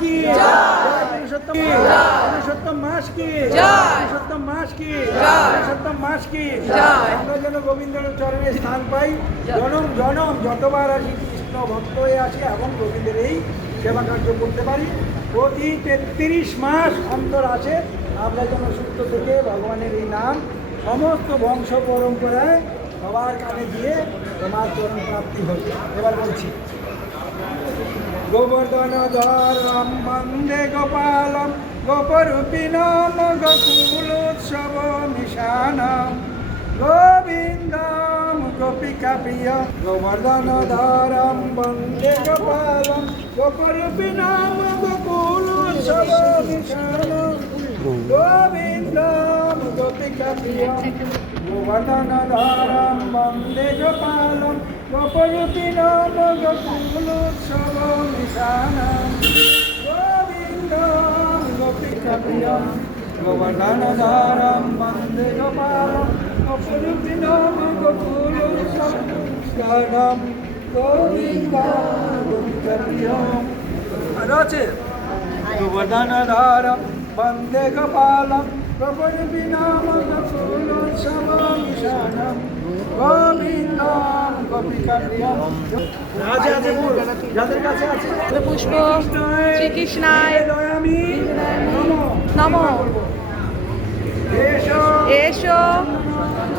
কি জয় পুরুষোত্তম পুরুষোত্তম মাস কি জয় পুরুষোত্তম মাস কি জয় পুরুষোত্তম মাস কি জয় আমরা যেন গোবিন্দের চরণে স্থান পাই জনম জনম যতবার আসি কৃষ্ণ ভক্ত হয়ে আসি এবং গোবিন্দের এই সেবা কার্য করতে পারি প্রতি 33 মাস অন্তর আসে আমরা যেন সুস্থ থেকে ভগবানের এই নাম সমস্ত বংশ পরম্পরায় সবার কানে দিয়ে তোমার চরণ প্রাপ্তি হয়। এবার বলছি গোবর্ধনধরম বন্দে গোপালম গোপরূপিণম গোকুলোৎসব মিশানম গোবিন্দম গোপিকা প্রিয় গোবর্ধনধরম বন্দে গোপালম গোপরূপিণম গোকুলোৎসব মিশানম গোবিন্দম গোপিকা প্রিয় গোবর্ধনধরম বন্দে গোপালম গোপরূপিণম গোকুলোৎসব মিশানম গোবিন্দম গোপিকা প্রিয় গোবর্ধনধরম বন্দে গোপালম গোপরূপিণম গোকুলোৎসব মিশানম গোবিন্দম গোপিকা প্রিয়। আর আছে গোবর্ধনধরম বন্দে গোপালম গোপরূপিণম গোকুলোৎসব মিশানম গোবিন্দম গোপিকা প্রিয়। রাজা আছে যাদের কাছে আছে পুষ্প শ্রীকৃষ্ণায় দয়ামি নমো এসো এসো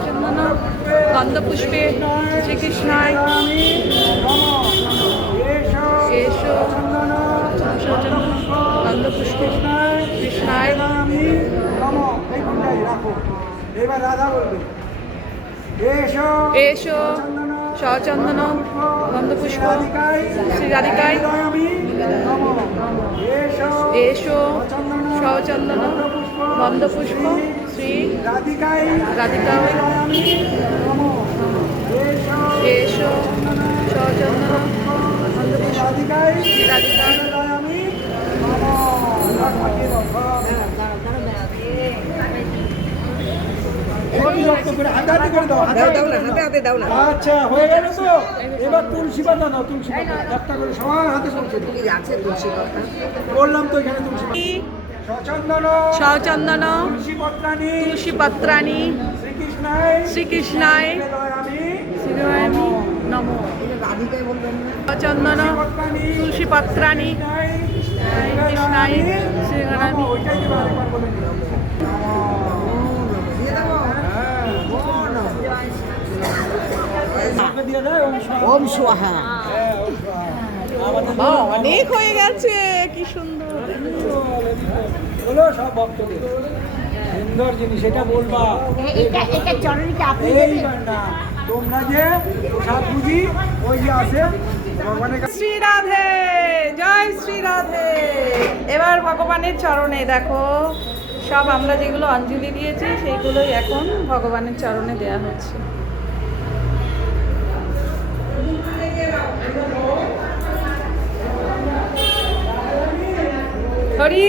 চন্দন গন্ধপুষ্পে শ্রীকৃষ্ণায় দয়ামি এসো এসো গন্ধপুষ্পে কৃষ্ণায় দয়ামি নমো। এই কোনটাই রাখো। এবার রাধা বলবে এসো এসো সচন্দন গন্ধপুষ্প শ্রী রাধিকায় দয়ামি নমো এসো এসো সচন্দন গন্ধপুষ্প শ্রী রাধিকায় রাধিকায় দয়ামি নমো এসো এসো সচন্দন গন্ধপুষ্প রাধিকায় শ্রী রাধিকায় দয়ামি নমো। আচ্ছা হয়ে গেল তো এবার তুলসী পাতা নাও তুলসী পাতা একটা করে সবার হাতে তুলসী পাতা বললাম তো এখানে তুলসী সচন্দন সচন্দন তুলসী পত্রাণী তুলসী পত্রাণী শ্রীকৃষ্ণায় শ্রীকৃষ্ণায় দয়ামি শ্রীরামি নমো সচন্দন তুলসী পত্রাণী কৃষ্ণায় শ্রীরামি ওইটাই দিবা আরেকবার বলে নিও ওম সোহা অনেক হয়ে গেছে কি সুন্দর বলো সব ভক্তদের সুন্দর জিনিস এটা বলবা এটা চরণীকে আপনি এইবার না তোমরা যে প্রসাদ বুঝি ওই যে আছে ভগবানের কাছে শ্রী রাধে জয় শ্রী রাধে। এবার ভগবানের চরণে দেখো সব আমরা যেগুলো অঞ্জলি দিয়েছি সেইগুলোই এখন ভগবানের চরণে দেয়া হচ্ছে। হরি